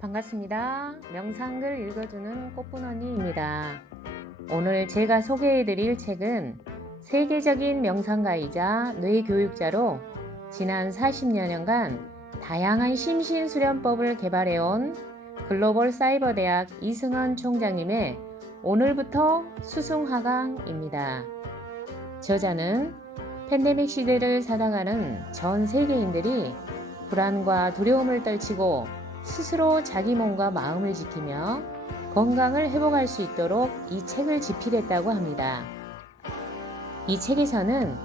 반갑습니다. 명상글 읽어주는 꽃분언니입니다. 오늘 제가 소개해드릴 책은 세계적인 명상가이자 뇌교육자로 지난 40여년간 다양한 심신수련법을 개발해온 글로벌 사이버대학 이승헌 총장님의 오늘부터 수승화강입니다. 저자는 팬데믹 시대를 살아가는 전 세계인들이 불안과 두려움을 떨치고 스스로 자기 몸과 마음을 지키며 건강을 회복할 수 있도록 이 책을 집필했다고 합니다. 이 책에서는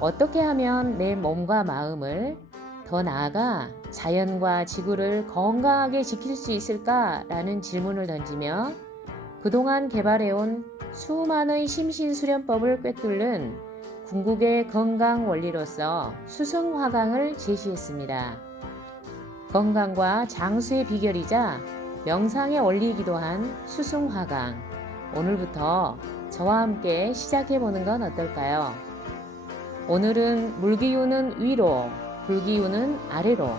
어떻게 하면 내 몸과 마음을 더 나아가 자연과 지구를 건강하게 지킬 수 있을까라는 질문을 던지며 그동안 개발해온 수많은 심신수련법을 꿰뚫는 궁극의 건강 원리로서 수승화강을 제시했습니다. 건강과 장수의 비결이자 명상의 원리이기도 한 수승화강. 오늘부터 저와 함께 시작해보는 건 어떨까요? 오늘은 물기운은 위로, 불기운은 아래로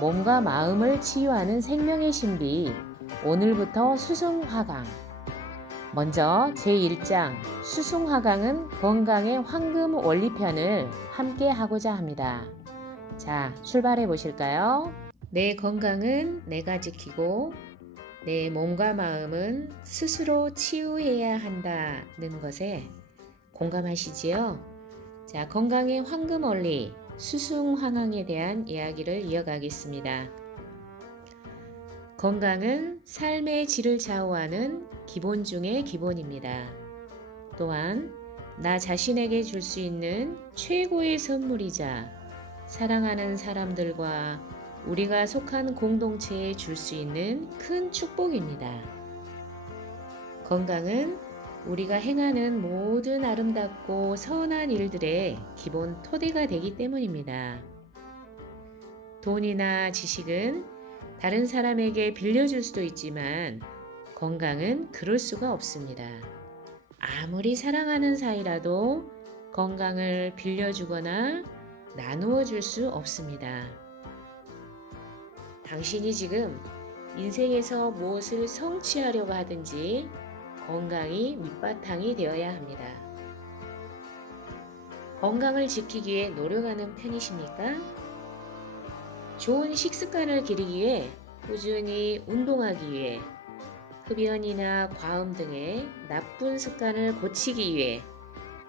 몸과 마음을 치유하는 생명의 신비. 오늘부터 수승화강. 먼저 제1장 수승화강은 건강의 황금 원리편을 함께 하고자 합니다. 자, 출발해 보실까요? 내 건강은 내가 지키고 내 몸과 마음은 스스로 치유해야 한다는 것에 공감하시지요? 자, 건강의 황금 원리 수승화강에 대한 이야기를 이어가겠습니다. 건강은 삶의 질을 좌우하는 기본 중의 기본입니다. 또한 나 자신에게 줄 수 있는 최고의 선물이자 사랑하는 사람들과 우리가 속한 공동체에 줄 수 있는 큰 축복입니다. 건강은 우리가 행하는 모든 아름답고 선한 일들의 기본 토대가 되기 때문입니다. 돈이나 지식은 다른 사람에게 빌려줄 수도 있지만 건강은 그럴 수가 없습니다. 아무리 사랑하는 사이라도 건강을 빌려주거나 나누어 줄 수 없습니다. 당신이 지금 인생에서 무엇을 성취하려고 하든지 건강이 밑바탕이 되어야 합니다. 건강을 지키기 위해 노력하는 편이십니까? 좋은 식습관을 기르기 위해 꾸준히 운동하기 위해 흡연이나 과음 등의 나쁜 습관을 고치기 위해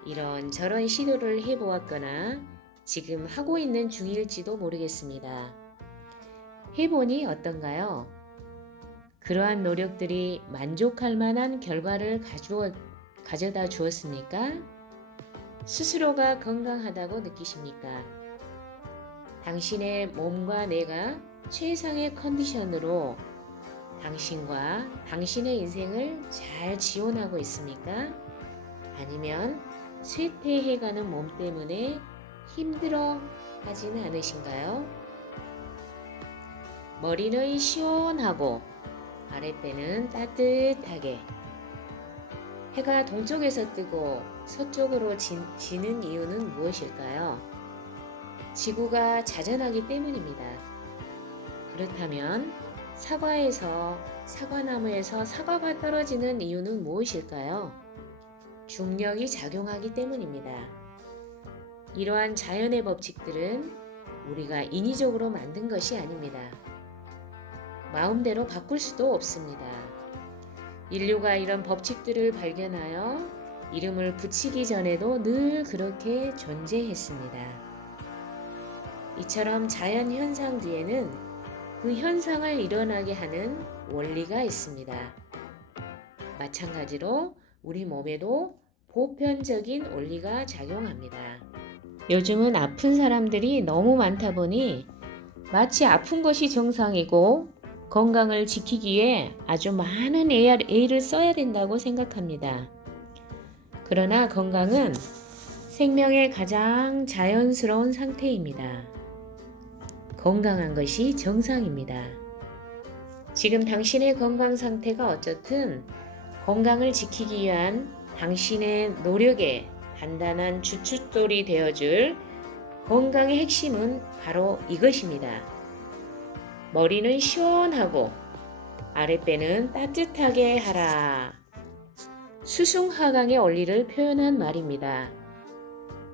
이런저런 시도를 해보았거나 지금 하고 있는 중일지도 모르겠습니다. 해보니 어떤가요? 그러한 노력들이 만족할 만한 결과를 가져다 주었습니까? 스스로가 건강하다고 느끼십니까? 당신의 몸과 뇌가 최상의 컨디션으로 당신과 당신의 인생을 잘 지원하고 있습니까? 아니면 쇠퇴해가는 몸 때문에 힘들어 하지는 않으신가요? 머리는 시원하고 아랫배는 따뜻하게 해가 동쪽에서 뜨고 서쪽으로 지는 이유는 무엇일까요? 지구가 자전하기 때문입니다. 그렇다면 사과나무에서 사과가 떨어지는 이유는 무엇일까요? 중력이 작용하기 때문입니다. 이러한 자연의 법칙들은 우리가 인위적으로 만든 것이 아닙니다. 마음대로 바꿀 수도 없습니다. 인류가 이런 법칙들을 발견하여 이름을 붙이기 전에도 늘 그렇게 존재했습니다. 이처럼 자연 현상 뒤에는 그 현상을 일어나게 하는 원리가 있습니다. 마찬가지로 우리 몸에도 보편적인 원리가 작용합니다. 요즘은 아픈 사람들이 너무 많다 보니 마치 아픈 것이 정상이고 건강을 지키기 위해 아주 많은 애를 써야 된다고 생각합니다. 그러나 건강은 생명의 가장 자연스러운 상태입니다. 건강한 것이 정상입니다. 지금 당신의 건강 상태가 어쨌든 건강을 지키기 위한 당신의 노력에 단단한 주춧돌이 되어줄 건강의 핵심은 바로 이것입니다. 머리는 시원하고 아랫배는 따뜻하게 하라. 수승하강의 원리를 표현한 말입니다.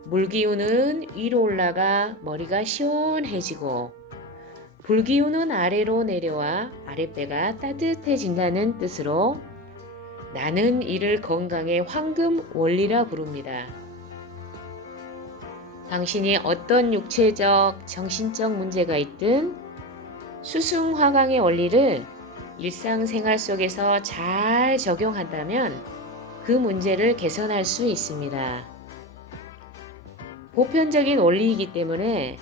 물기운은 위로 올라가 머리가 시원해지고 불기운은 아래로 내려와 아랫배가 따뜻해진다는 뜻으로 나는 이를 건강의 황금 원리라 부릅니다. 당신이 어떤 육체적, 정신적 문제가 있든 수승화강의 원리를 일상생활 속에서 잘 적용한다면 그 문제를 개선할 수 있습니다. 보편적인 원리이기 때문에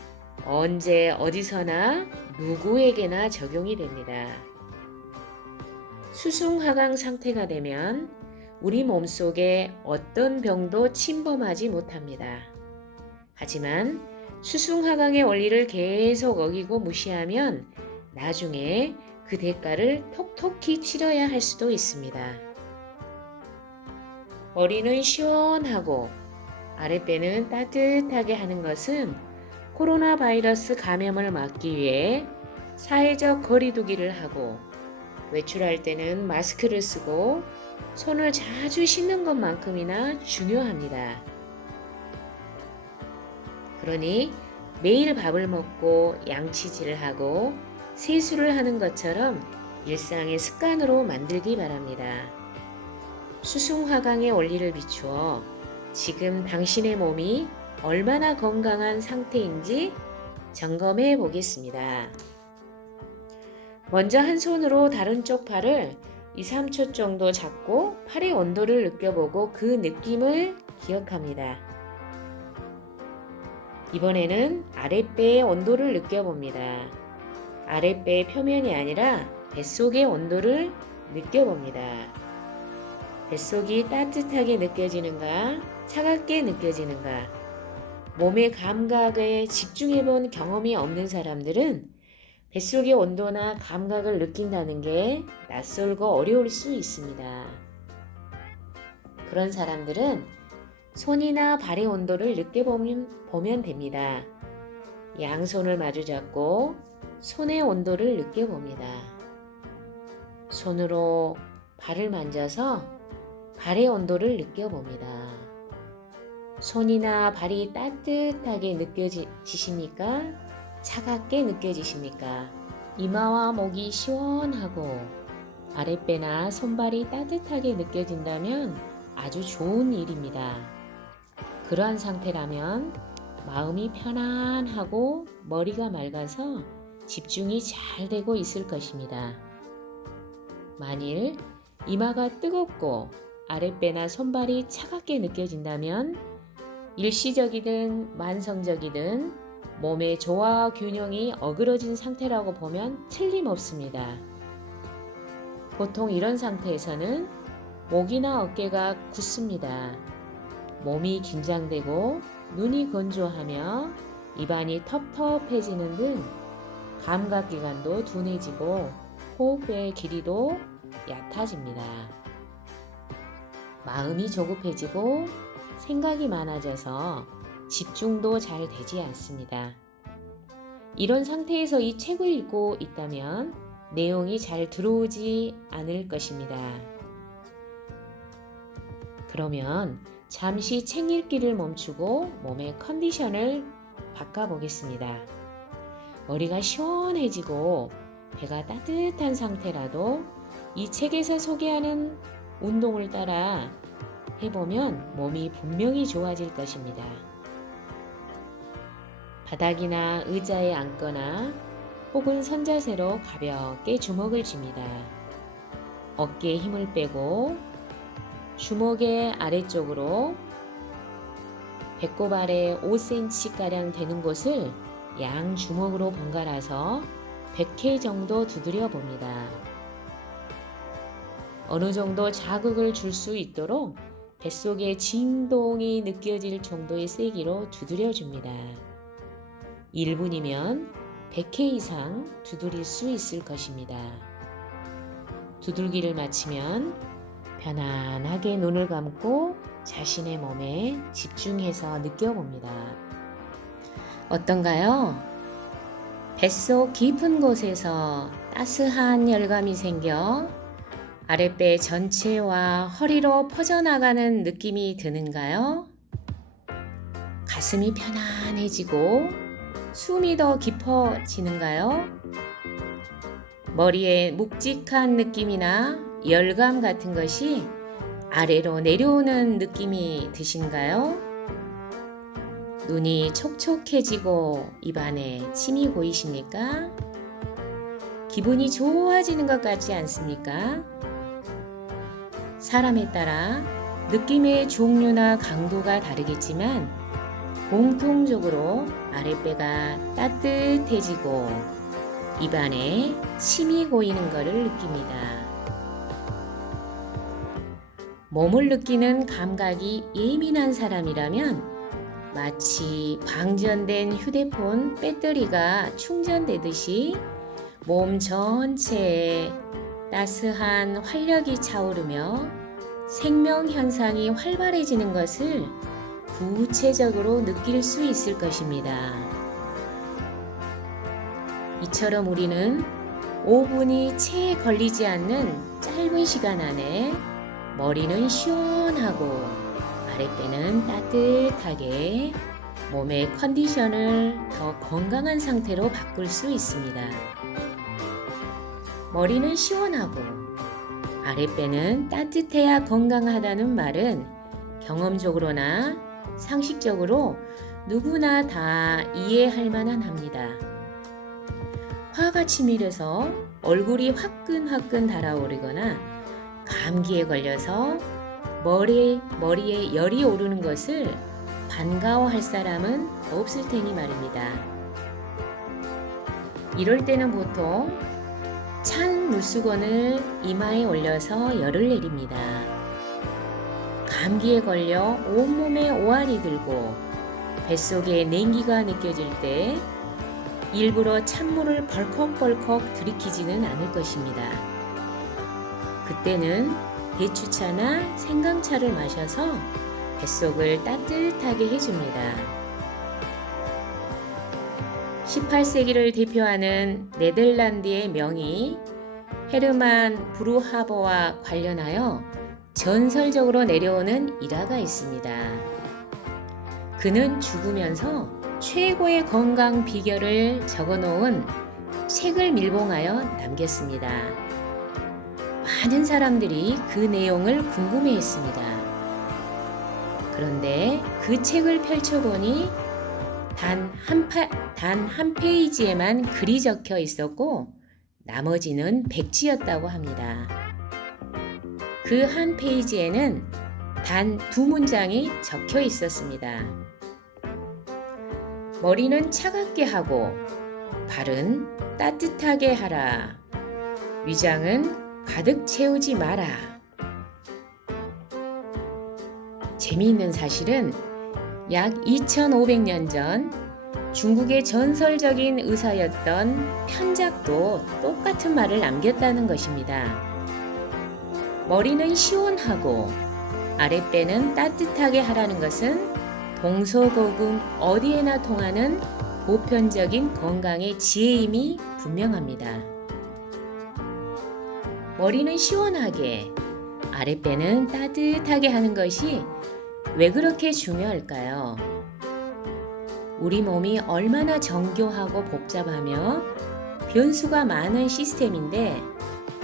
언제 어디서나 누구에게나 적용이 됩니다. 수승화강 상태가 되면 우리 몸속에 어떤 병도 침범하지 못합니다. 하지만 수승화강의 원리를 계속 어기고 무시하면 나중에 그 대가를 톡톡히 치러야 할 수도 있습니다. 머리는 시원하고 아랫배는 따뜻하게 하는 것은 코로나 바이러스 감염을 막기 위해 사회적 거리두기를 하고 외출할 때는 마스크를 쓰고 손을 자주 씻는 것만큼이나 중요합니다. 그러니 매일 밥을 먹고 양치질을 하고 세수를 하는 것처럼 일상의 습관으로 만들기 바랍니다. 수승화강의 원리를 비추어 지금 당신의 몸이 얼마나 건강한 상태인지 점검해 보겠습니다. 먼저 한 손으로 다른 쪽 팔을 2-3초 정도 잡고 팔의 온도를 느껴보고 그 느낌을 기억합니다. 이번에는 아랫배의 온도를 느껴봅니다. 아랫배의 표면이 아니라 뱃속의 온도를 느껴봅니다. 뱃속이 따뜻하게 느껴지는가, 차갑게 느껴지는가, 몸의 감각에 집중해본 경험이 없는 사람들은 뱃속의 온도나 감각을 느낀다는 게 낯설고 어려울 수 있습니다. 그런 사람들은 손이나 발의 온도를 느껴보면 됩니다. 양손을 마주 잡고 손의 온도를 느껴봅니다. 손으로 발을 만져서 발의 온도를 느껴봅니다. 손이나 발이 따뜻하게 느껴지십니까? 차갑게 느껴지십니까? 이마와 목이 시원하고 아랫배나 손발이 따뜻하게 느껴진다면 아주 좋은 일입니다. 그러한 상태라면 마음이 편안하고 머리가 맑아서 집중이 잘 되고 있을 것입니다. 만일 이마가 뜨겁고 아랫배나 손발이 차갑게 느껴진다면 일시적이든 만성적이든 몸의 조화와 균형이 어그러진 상태라고 보면 틀림없습니다. 보통 이런 상태에서는 목이나 어깨가 굳습니다. 몸이 긴장되고 눈이 건조하며 입안이 텁텁해지는 등 감각기관도 둔해지고 호흡의 길이도 얕아집니다. 마음이 조급해지고 생각이 많아져서 집중도 잘 되지 않습니다. 이런 상태에서 이 책을 읽고 있다면 내용이 잘 들어오지 않을 것입니다. 그러면 잠시 책 읽기를 멈추고 몸의 컨디션을 바꿔보겠습니다. 머리가 시원해지고 배가 따뜻한 상태라도 이 책에서 소개하는 운동을 따라 해보면 몸이 분명히 좋아질 것입니다. 바닥이나 의자에 앉거나 혹은 선자세로 가볍게 주먹을 쥡니다. 어깨에 힘을 빼고 주먹의 아래쪽으로 배꼽 아래 5cm가량 되는 곳을 양 주먹으로 번갈아서 100회 정도 두드려 봅니다. 어느 정도 자극을 줄 수 있도록 뱃속에 진동이 느껴질 정도의 세기로 두드려 줍니다. 1분이면 100회 이상 두드릴 수 있을 것입니다. 두들기를 마치면 편안하게 눈을 감고 자신의 몸에 집중해서 느껴봅니다. 어떤가요? 뱃속 깊은 곳에서 따스한 열감이 생겨 아랫배 전체와 허리로 퍼져나가는 느낌이 드는가요? 가슴이 편안해지고 숨이 더 깊어지는가요? 머리에 묵직한 느낌이나 열감 같은 것이 아래로 내려오는 느낌이 드신가요? 눈이 촉촉해지고 입안에 침이 고이십니까? 기분이 좋아지는 것 같지 않습니까? 사람에 따라 느낌의 종류나 강도가 다르겠지만 공통적으로 아랫배가 따뜻해지고 입안에 침이 고이는 것을 느낍니다. 몸을 느끼는 감각이 예민한 사람이라면 마치 방전된 휴대폰 배터리가 충전되듯이 몸 전체에 따스한 활력이 차오르며 생명 현상이 활발해지는 것을 구체적으로 느낄 수 있을 것입니다. 이처럼 우리는 5분이 채 걸리지 않는 짧은 시간 안에 머리는 시원하고 아랫배는 따뜻하게 몸의 컨디션을 더 건강한 상태로 바꿀 수 있습니다. 머리는 시원하고 아랫배는 따뜻해야 건강하다는 말은 경험적으로나 상식적으로 누구나 다 이해할 만한 합니다. 화가 치밀어서 얼굴이 화끈화끈 달아오르거나 감기에 걸려서 머리에 열이 오르는 것을 반가워할 사람은 없을 테니 말입니다. 이럴 때는 보통 찬 물수건을 이마에 올려서 열을 내립니다. 감기에 걸려 온몸에 오한이 들고 뱃속에 냉기가 느껴질 때 일부러 찬물을 벌컥벌컥 들이키지는 않을 것입니다. 그때는 대추차나 생강차를 마셔서 뱃속을 따뜻하게 해줍니다. 18세기를 대표하는 네덜란드의 명의 헤르만 브루하버와 관련하여 전설적으로 내려오는 일화가 있습니다. 그는 죽으면서 최고의 건강 비결을 적어놓은 책을 밀봉하여 남겼습니다. 많은 사람들이 그 내용을 궁금해했습니다. 그런데 그 책을 펼쳐보니 단 한 페이지에만 글이 적혀 있었고 나머지는 백지였다고 합니다. 그 한 페이지에는 단 2문장이 적혀 있었습니다. 머리는 차갑게 하고 발은 따뜻하게 하라. 위장은 가득 채우지 마라. 재미있는 사실은 약 2500년 전 중국의 전설적인 의사였던 편작도 똑같은 말을 남겼다는 것입니다. 머리는 시원하고 아랫배는 따뜻하게 하라는 것은 동서고금 어디에나 통하는 보편적인 건강의 지혜임이 분명합니다. 머리는 시원하게, 아랫배는 따뜻하게 하는 것이 왜 그렇게 중요할까요? 우리 몸이 얼마나 정교하고 복잡하며 변수가 많은 시스템인데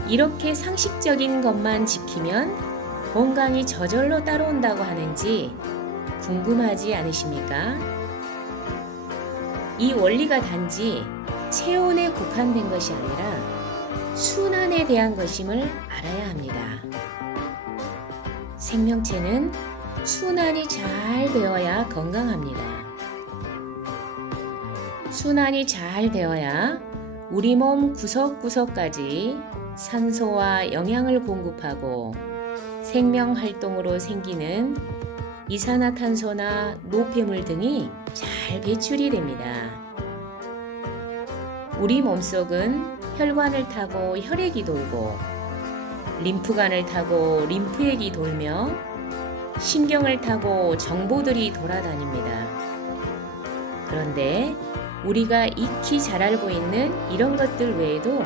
이렇게 상식적인 것만 지키면 건강이 저절로 따라온다고 하는지 궁금하지 않으십니까? 이 원리가 단지 체온에 국한된 것이 아니라 순환에 대한 것임을 알아야 합니다. 생명체는 순환이 잘 되어야 건강합니다. 순환이 잘 되어야 우리 몸 구석구석까지 산소와 영양을 공급하고 생명 활동으로 생기는 이산화탄소나 노폐물 등이 잘 배출이 됩니다. 우리 몸속은 혈관을 타고 혈액이 돌고 림프관을 타고 림프액이 돌며 신경을 타고 정보들이 돌아다닙니다. 그런데 우리가 익히 잘 알고 있는 이런 것들 외에도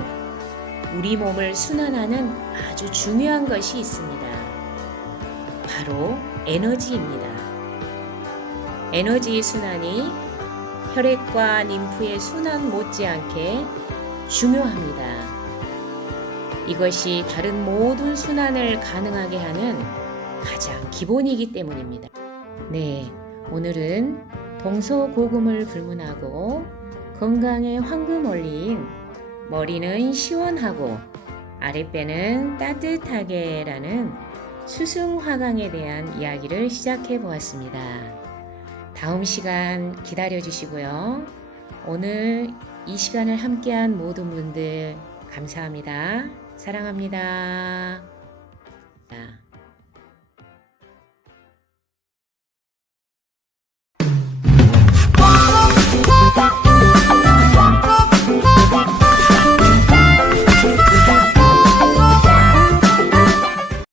우리 몸을 순환하는 아주 중요한 것이 있습니다. 바로 에너지입니다. 에너지 순환이 혈액과 림프의 순환 못지않게 중요합니다. 이것이 다른 모든 순환을 가능하게 하는 가장 기본이기 때문입니다. 네, 오늘은 동서고금을 불문하고 건강의 황금 원리인 머리는 시원하고 아랫배는 따뜻하게 라는 수승화강에 대한 이야기를 시작해 보았습니다. 다음 시간 기다려 주시고요. 오늘 이 시간을 함께한 모든 분들 감사합니다. 사랑합니다.